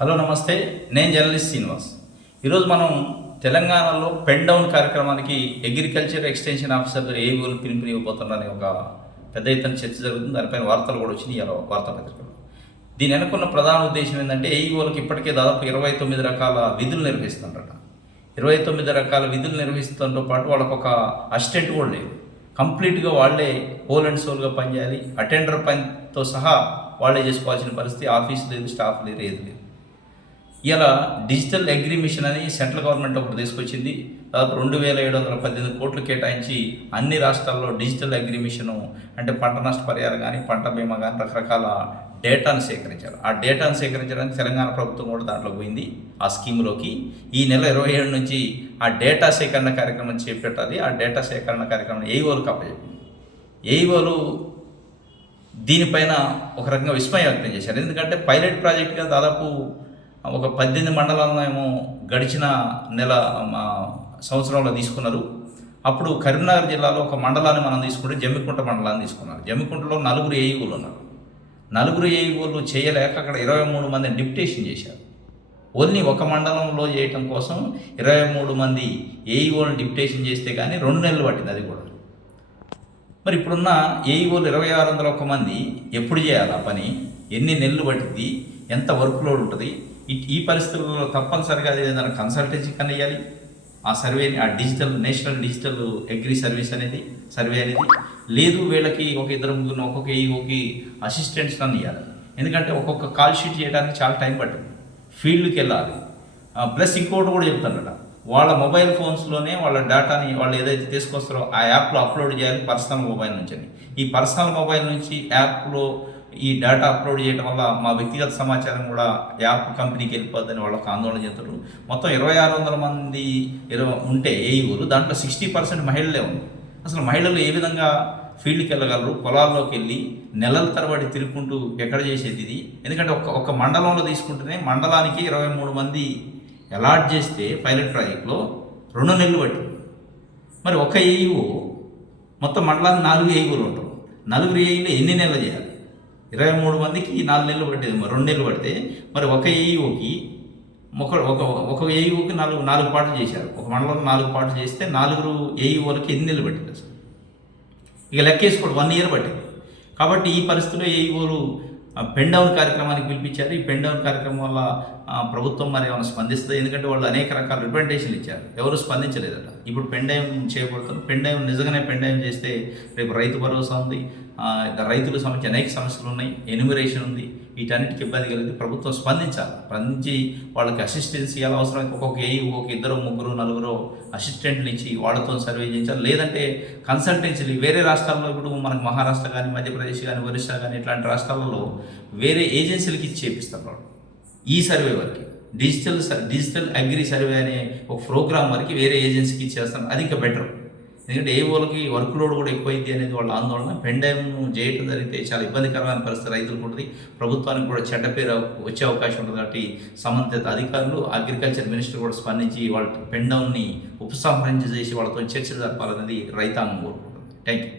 Hello నమస్తే, నేను journalist Srinivas. ఈరోజు మనం తెలంగాణలో పెన్ డౌన్ కార్యక్రమానికి అగ్రికల్చర్ ఎక్స్టెన్షన్ ఆఫీసర్ ఏవోలు పిలుపునివ్వబోతున్నారని ఒక పెద్ద ఎత్తున చర్చ జరుగుతుంది. దానిపైన వార్తలు కూడా వచ్చినాయి వార్తాపత్రికలు. దీని వెనుకున్న ప్రధాన ఉద్దేశం ఏంటంటే ఏవోలకు ఇప్పటికే దాదాపు 29 రకాల విధులు నిర్వహిస్తుంటారట. 29 రకాల విధులు నిర్వహిస్తుంతో పాటు వాళ్ళకు ఒక అసిస్టెంట్ కూడా లేదు. కంప్లీట్గా వాళ్ళే హోల్ అండ్ సోల్గా పనిచేయాలి. అటెండర్ పనితో సహా వాళ్ళే చేసుకోవాల్సిన పరిస్థితి. ఆఫీస్ లేదు, స్టాఫ్ లేదు, ఏది లేదు. ఇలా డిజిటల్ అగ్రి మిషన్ అని సెంట్రల్ గవర్నమెంట్ ఒకటి తీసుకొచ్చింది. దాదాపు 2718 కోట్లు కేటాయించి అన్ని రాష్ట్రాల్లో డిజిటల్ అగ్రి మిషను అంటే పంట నష్ట పరిహారం కానీ, పంట బీమా కానీ రకరకాల డేటాను సేకరించారు. ఆ డేటాను సేకరించడానికి తెలంగాణ ప్రభుత్వం కూడా దాంట్లో పోయింది. ఆ స్కీమ్లోకి ఈ నెల 27 నుంచి ఆ డేటా సేకరణ కార్యక్రమం చేపట్టాలి. ఆ డేటా సేకరణ కార్యక్రమం ఏఈఓలకు అప్పచెప్పింది. ఏఈఓలు దీనిపైన ఒక రకంగా విస్మయం వ్యక్తం చేశారు. ఎందుకంటే పైలట్ ప్రాజెక్ట్గా దాదాపు ఒక 18 మండలాలను ఏమో గడిచిన సంవత్సరంలో తీసుకున్నారు. అప్పుడు కరీంనగర్ జిల్లాలో ఒక మండలాన్ని మనం తీసుకుంటే జమ్మికుంట మండలాన్ని తీసుకున్నారు. జమ్మికుంటలో 4 ఏఈఓలు ఉన్నారు. 4 ఏఈఓలు చేయలేక అక్కడ 23 మందిని డిప్యుటేషన్ చేశారు. ఓన్లీ ఒక మండలంలో చేయటం కోసం 23 మంది ఏఈఓలను డిప్యుటేషన్ చేస్తే కానీ 2 నెలలు పట్టింది. అది కూడా మరి ఇప్పుడున్న ఏఈఓలు 2601 మంది ఎప్పుడు చేయాలి ఆ పని, ఎన్ని నెలలు పట్టింది, ఎంత వర్క్ లోడ్ ఉంటుంది, ఈ పరిస్థితుల్లో తప్పనిసరిగా ఏదైనా కన్సల్టెన్సీ కన్నా ఇవ్వాలి. ఆ సర్వేని, ఆ నేషనల్ డిజిటల్ అగ్రి సర్వే అనేది లేదు. వీళ్ళకి ఒక 2-3 ఒక్కొక్క ఏఈఓకి అసిస్టెంట్స్ అన్నీ ఇవ్వాలి. ఎందుకంటే ఒక్కొక్క కాల్ షీట్ చేయడానికి చాలా టైం పట్టింది. ఫీల్డ్కి వెళ్ళాలి. ప్లస్ ఇంకోటి కూడా చెప్తానట, వాళ్ళ మొబైల్ ఫోన్స్లోనే వాళ్ళ డేటాని వాళ్ళు ఏదైతే తీసుకొస్తారో ఆ యాప్లో అప్లోడ్ చేయాలి పర్సనల్ మొబైల్ నుంచి అని. ఈ పర్సనల్ మొబైల్ నుంచి యాప్లో ఈ డేటా అప్లోడ్ చేయడం వల్ల మా వ్యక్తిగత సమాచారం కూడా యాప్ కంపెనీకి వెళ్ళిపోద్దని వాళ్ళకి ఆందోళన చెందుతారు. మొత్తం 2600 మంది ఉంటే ఏఈఓలు, దాంట్లో 60% మహిళలే ఉంది. అసలు మహిళలు ఏ విధంగా ఫీల్డ్కి వెళ్ళగలరు? పొలాల్లోకి వెళ్ళి నెలల తరబడి తిరుగుకుంటూ ఎక్కడ చేసేది ఇది? ఎందుకంటే ఒక మండలంలో తీసుకుంటేనే మండలానికి 23 మంది అలాట్ చేస్తే పైలట్ ప్రాజెక్ట్లో 2 నెలలు పట్టింది. మరి ఒక ఏఈఓ మొత్తం మండలానికి 4 ఏఈఓలు ఉంటారు. 4 ఏఈలు ఎన్ని నెలలు చేయాలి? 23 మందికి 4 నెలలు పట్టేది. 2 నెలలు పడితే మరి ఒక ఏఈఓకి ఒక ఏఈఓకి 4 పాటలు చేశారు. ఒక మండలంలో 4 పాటలు చేస్తే 4 ఏఈఓలకి ఎన్ని నెలలు పట్టింది అసలు? ఇక లెక్కేసుకోండి, 1 ఇయర్ పట్టింది. కాబట్టి ఈ పరిస్థితుల్లో ఏఈఓలు పెన్ డౌన్ కార్యక్రమానికి పిలిపించారు. ఈ పెన్ డౌన్ కార్యక్రమం వల్ల ప్రభుత్వం మరి ఏమైనా స్పందిస్తుంది? ఎందుకంటే వాళ్ళు అనేక రకాల రిప్రజెంటేషన్లు ఇచ్చారు, ఎవరు స్పందించలేదట. ఇప్పుడు పెన్ డౌన్ చేయబడుతుంది. పెన్ డౌన్ నిజంగానే పెన్ డౌన్ చేస్తే రేపు రైతు భరోసా ఉంది, రైతులకు సంబంధించి అనేక సమస్యలు ఉన్నాయి, ఎన్యూమరేషన్ ఉంది, వీటన్నిటికి ఇబ్బంది కలిగి ప్రభుత్వం స్పందించి వాళ్ళకి అసిస్టెన్స్ ఇవ్వాలి. అవసరం ఒక్కొక్క ఒక 2, 3, 4 అసిస్టెంట్లు ఇచ్చి వాళ్ళతో సర్వే చేయించాలి. లేదంటే కన్సల్టెన్సీలు వేరే రాష్ట్రాల్లో, ఇప్పుడు మనకు మహారాష్ట్ర కానీ, మధ్యప్రదేశ్ కానీ, ఒరిస్సా కానీ ఇట్లాంటి రాష్ట్రాలలో వేరే ఏజెన్సీలకి ఇచ్చి చేపిస్తారు వాళ్ళు. ఈ సర్వే వరకు డిజిటల్ అగ్రి సర్వే అనే ఒక ప్రోగ్రామ్ వరకు వేరే ఏజెన్సీకి ఇచ్చేస్తాను. అది ఇంకా బెటర్. ఎందుకంటే ఏఓలకి వర్క్ లోడ్ కూడా ఎక్కువైంది అనేది వాళ్ళ ఆందోళన. పెన్ డౌన్ చేయడం జరిగితే చాలా ఇబ్బందికరమైన పరిస్థితి రైతులకు ఉంటుంది, ప్రభుత్వానికి కూడా చెడ్డ పేరు వచ్చే అవకాశం ఉంటుంది. కాబట్టి సంబంధిత అధికారులు, అగ్రికల్చర్ మినిస్టర్ కూడా స్పందించి వాళ్ళ పెన్ డౌన్ని ఉపసంహరించేసి వాళ్ళతో చర్చలు జరపాలనేది రైతాంగం కోరుకుంటుంది. Thank you.